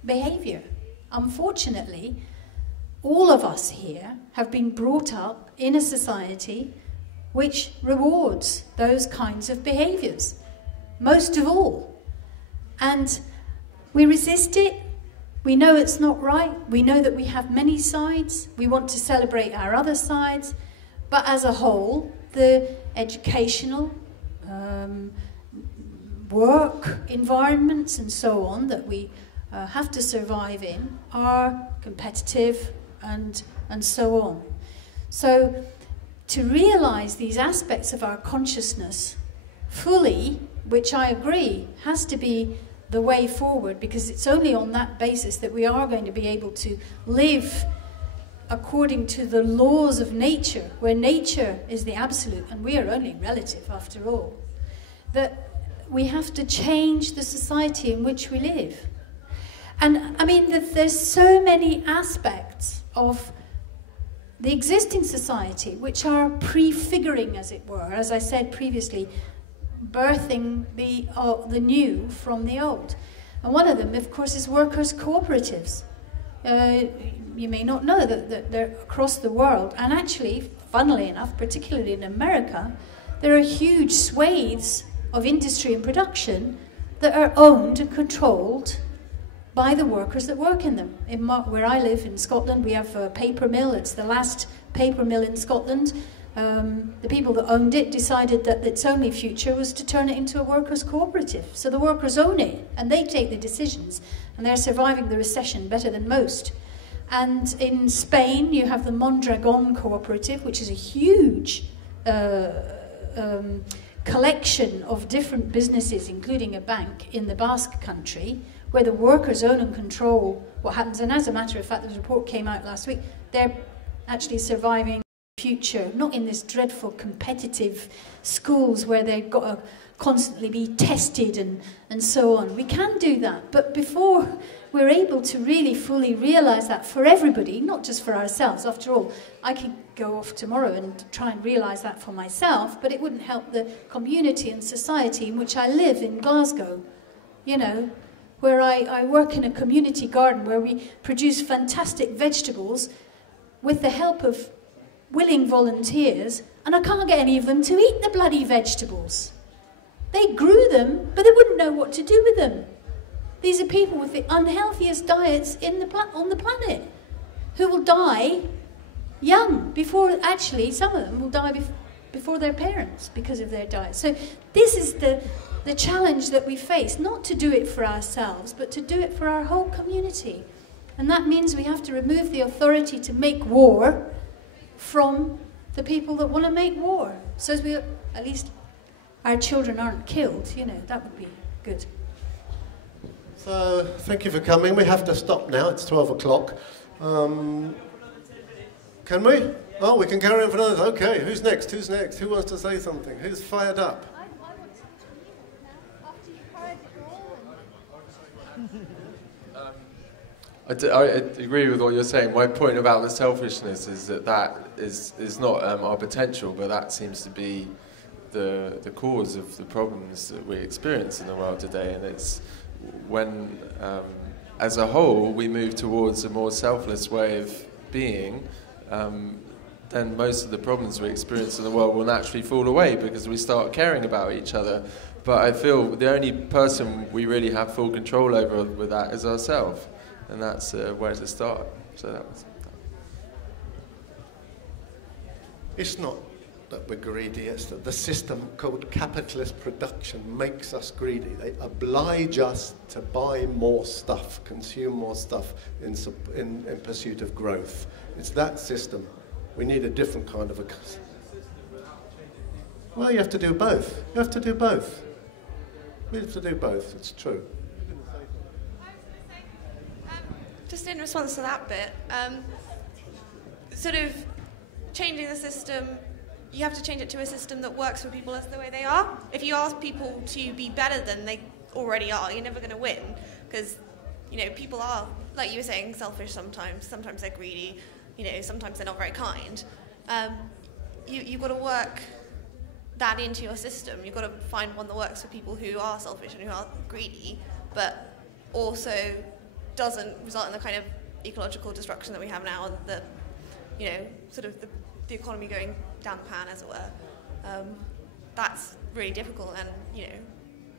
behavior. Unfortunately, all of us here have been brought up in a society which rewards those kinds of behaviors, most of all. And we resist it. We know it's not right. We know that we have many sides. We want to celebrate our other sides. But as a whole, the educational, work environments and so on that we have to survive in are competitive and so on. So to realise these aspects of our consciousness fully, which I agree has to be the way forward, because it's only on that basis that we are going to be able to live according to the laws of nature, where nature is the absolute and we are only relative after all, that we have to change the society in which we live. And I mean, there's so many aspects of the existing society which are prefiguring, as it were, as I said previously, birthing the new from the old. And one of them, of course, is workers' cooperatives. You may not know that they're across the world, and actually, funnily enough, particularly in America, there are huge swathes of industry and production that are owned and controlled by the workers that work in them. Where I live in Scotland, we have a paper mill. It's the last paper mill in Scotland. The people that owned it decided that its only future was to turn it into a workers' cooperative. So the workers own it, and they take the decisions, and they're surviving the recession better than most. And in Spain, you have the Mondragon Cooperative, which is a huge collection of different businesses, including a bank in the Basque country, where the workers own and control what happens. And as a matter of fact, the report came out last week, they're actually surviving future, not in this dreadful competitive schools where they've got to constantly be tested and so on. We can do that, but before we're able to really fully realise that for everybody, not just for ourselves, after all, I could go off tomorrow and try and realise that for myself, but it wouldn't help the community and society in which I live in Glasgow. You know, where I work in a community garden where we produce fantastic vegetables with the help of willing volunteers, and I can't get any of them to eat the bloody vegetables. They grew them, but they wouldn't know what to do with them. These are people with the unhealthiest diets on the planet, who will die young, before, actually, some of them will die before their parents because of their diet. So this is the challenge that we face, not to do it for ourselves, but to do it for our whole community. And that means we have to remove the authority to make war from the people that want to make war. So as we, at least our children aren't killed, you know, that would be good. So, thank you for coming. We have to stop now. It's 12 o'clock. Can we? Oh, we can carry on for another. Okay, who's next? Who's next? Who wants to say something? Who's fired up? I want to continue now after you've heard it all. I agree with what you're saying. My point about the selfishness is that is not our potential, but that seems to be the cause of the problems that we experience in the world today. And it's when, as a whole, we move towards a more selfless way of being, then most of the problems we experience in the world will naturally fall away because we start caring about each other. But I feel the only person we really have full control over with that is ourselves. And that's where to start. So that was. It's not that we're greedy, it's that the system called capitalist production makes us greedy. They oblige us to buy more stuff, consume more stuff in pursuit of growth. It's that system. We need a different kind of a... Well, you have to do both. You have to do both. We have to do both, it's true. Just in response to that bit, sort of changing the system, you have to change it to a system that works for people as the way they are. If you ask people to be better than they already are, you're never going to win. Because, you know, people are, like you were saying, selfish sometimes. Sometimes they're greedy. You know, sometimes they're not very kind. You've got to work that into your system. You've got to find one that works for people who are selfish and who are greedy, but also doesn't result in the kind of ecological destruction that we have now, and the, you know, sort of the economy going down the pan, as it were. That's really difficult, and, you know,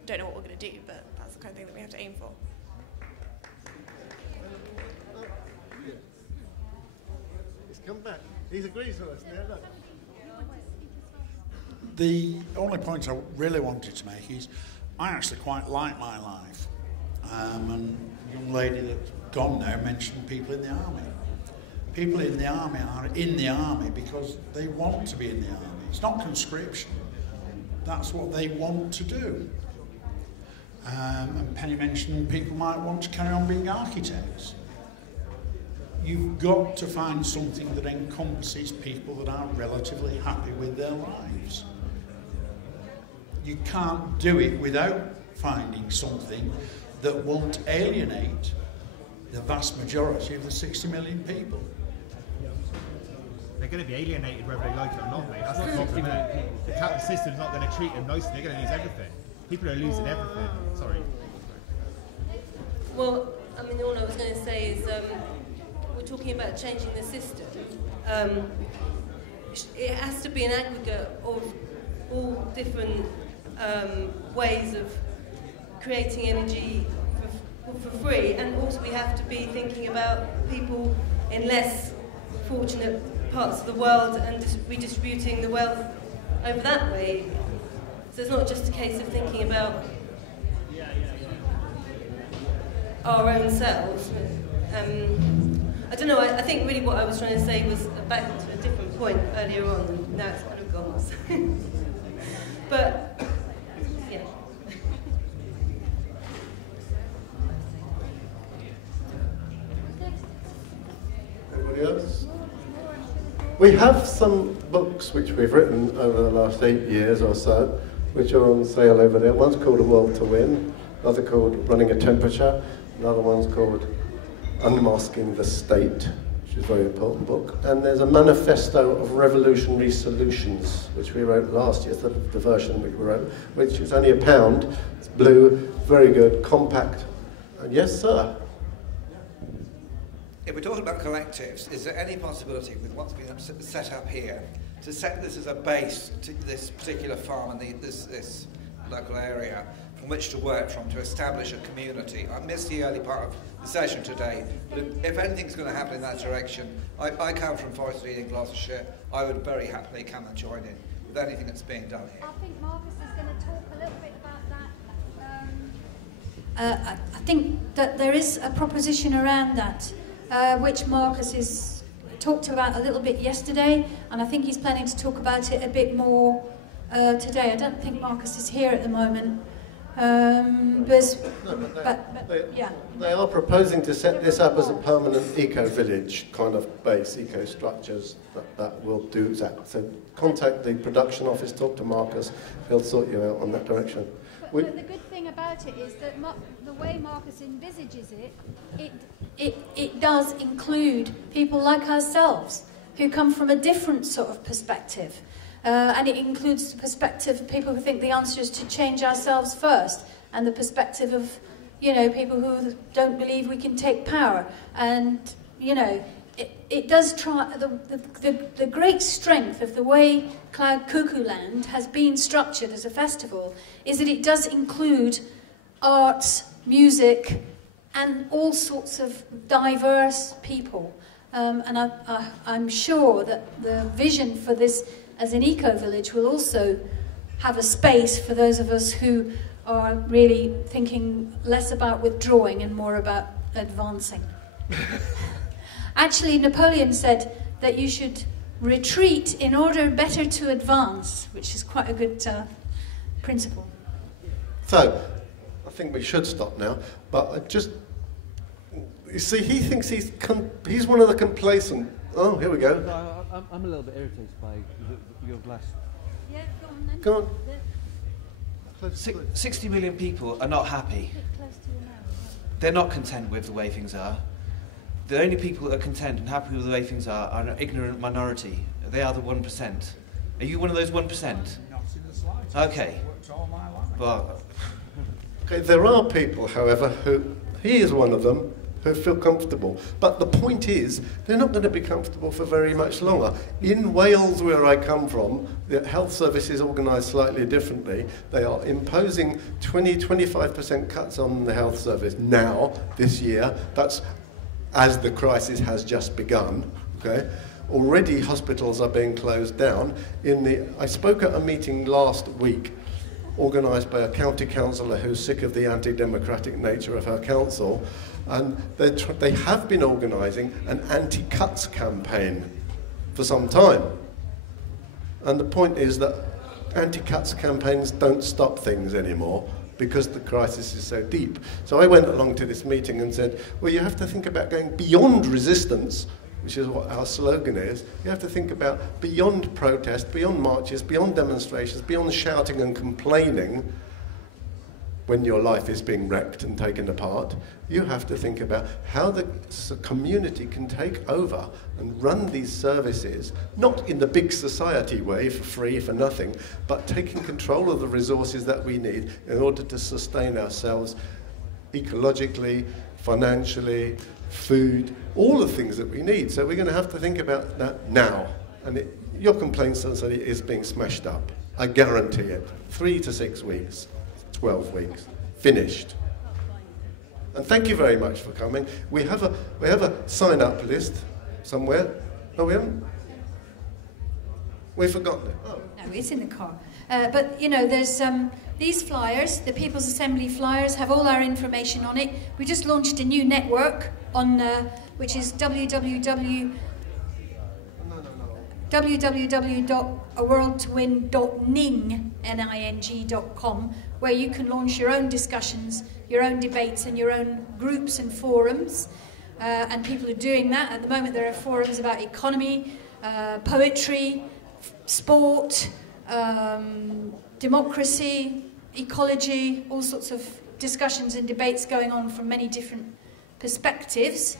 don't know what we're going to do, but that's the kind of thing that we have to aim for. He's come back. He agrees with us. Yeah, look. The only point I really wanted to make is I actually quite like my life. And a young lady that's gone now mentioned people in the army. People in the army are in the army because they want to be in the army. It's not conscription. That's what they want to do. And Penny mentioned people might want to carry on being architects. You've got to find something that encompasses people that are relatively happy with their lives. You can't do it without finding something that won't alienate the vast majority of the 60 million people. They're going to be alienated whether they like it or not, mate. That's the problem. The capitalist system's not going to treat them nicely. They're going to lose everything. People are losing everything. Sorry. Well, I mean, all I was going to say is we're talking about changing the system. It has to be an aggregate of all different ways of creating energy for free, and also we have to be thinking about people in less fortunate parts of the world and redistributing the wealth over that way. So it's not just a case of thinking about our own selves. I don't know, I think really what I was trying to say was back to a different point earlier on, and now it's kind of gone. But, yeah. Anybody else? We have some books which we've written over the last 8 years or so, which are on sale over there. One's called A World to Win, another called Running a Temperature, another one's called Unmasking the State, which is a very important book. And there's a manifesto of revolutionary solutions, which we wrote last year, the version which we wrote, which is only £1. It's blue, very good, compact, Yes, sir. If we're talking about collectives, is there any possibility with what's been set up here to set this as a base to this particular farm and this local area from which to work from to establish a community? I missed the early part of the session today, but if anything's going to happen in that direction, I come from Forestry in Gloucestershire. I would very happily come and join in with anything that's being done here. I think Marcus is going to talk a little bit about that. I think that there is a proposition around that, which Marcus has talked about a little bit yesterday, and I think he's planning to talk about it a bit more today. I don't think Marcus is here at the moment. They are proposing to set this up as a permanent eco-village kind of base, eco-structures that will do that. So contact the production office, talk to Marcus, he'll sort you out on that direction. But the good thing about it is that the way Marcus envisages it does include people like ourselves who come from a different sort of perspective. And it includes the perspective of people who think the answer is to change ourselves first, and the perspective of, people who don't believe we can take power. And, it does try, the great strength of the way Cloudcuckooland has been structured as a festival is that it does include arts, music, and all sorts of diverse people. And I'm sure that the vision for this as an eco-village will also have a space for those of us who are really thinking less about withdrawing and more about advancing. Actually, Napoleon said that you should retreat in order better to advance, which is quite a good principle. So, I think we should stop now, but you see, he thinks he's one of the complacent. Oh, here we go. No, I'm a little bit irritated by your glass. Yeah, go on then. Go on. 60 million people are not happy. They're not content with the way things are. The only people that are content and happy with the way things are an ignorant minority. They are the 1%. Are you one of those 1%? Not in the slightest. Okay. Worked all my life. Well, okay, there are people, however, he is one of them, who feel comfortable. But the point is, they're not going to be comfortable for very much longer. In Wales, where I come from, the health service is organised slightly differently. They are imposing 20-25% cuts on the health service now, this year. That's as the crisis has just begun. Okay? Already hospitals are being closed down. I spoke at a meeting last week organised by a county councillor who's sick of the anti-democratic nature of her council, and they have been organising an anti-cuts campaign for some time. And the point is that anti-cuts campaigns don't stop things anymore because the crisis is so deep. So I went along to this meeting and said, well, you have to think about going beyond resistance, which is what our slogan is. You have to think about beyond protest, beyond marches, beyond demonstrations, beyond shouting and complaining when your life is being wrecked and taken apart. You have to think about how the community can take over and run these services, not in the big society way, for free, for nothing, but taking control of the resources that we need in order to sustain ourselves ecologically, financially, food, all the things that we need. So we're going to have to think about that now. And your complaint says that it is being smashed up. I guarantee it. 3 to 6 weeks, 12 weeks, finished. And thank you very much for coming. We have a sign-up list somewhere. Oh, we haven't? We've forgotten it. Oh. No, it's in the car. But, there's these flyers, the People's Assembly flyers, have all our information on it. We just launched a new network on, which is www.aworldtowin.ning.com, where you can launch your own discussions, your own debates, and your own groups and forums. And people are doing that. At the moment, there are forums about economy, poetry, sport, democracy, ecology, all sorts of discussions and debates going on from many different perspectives.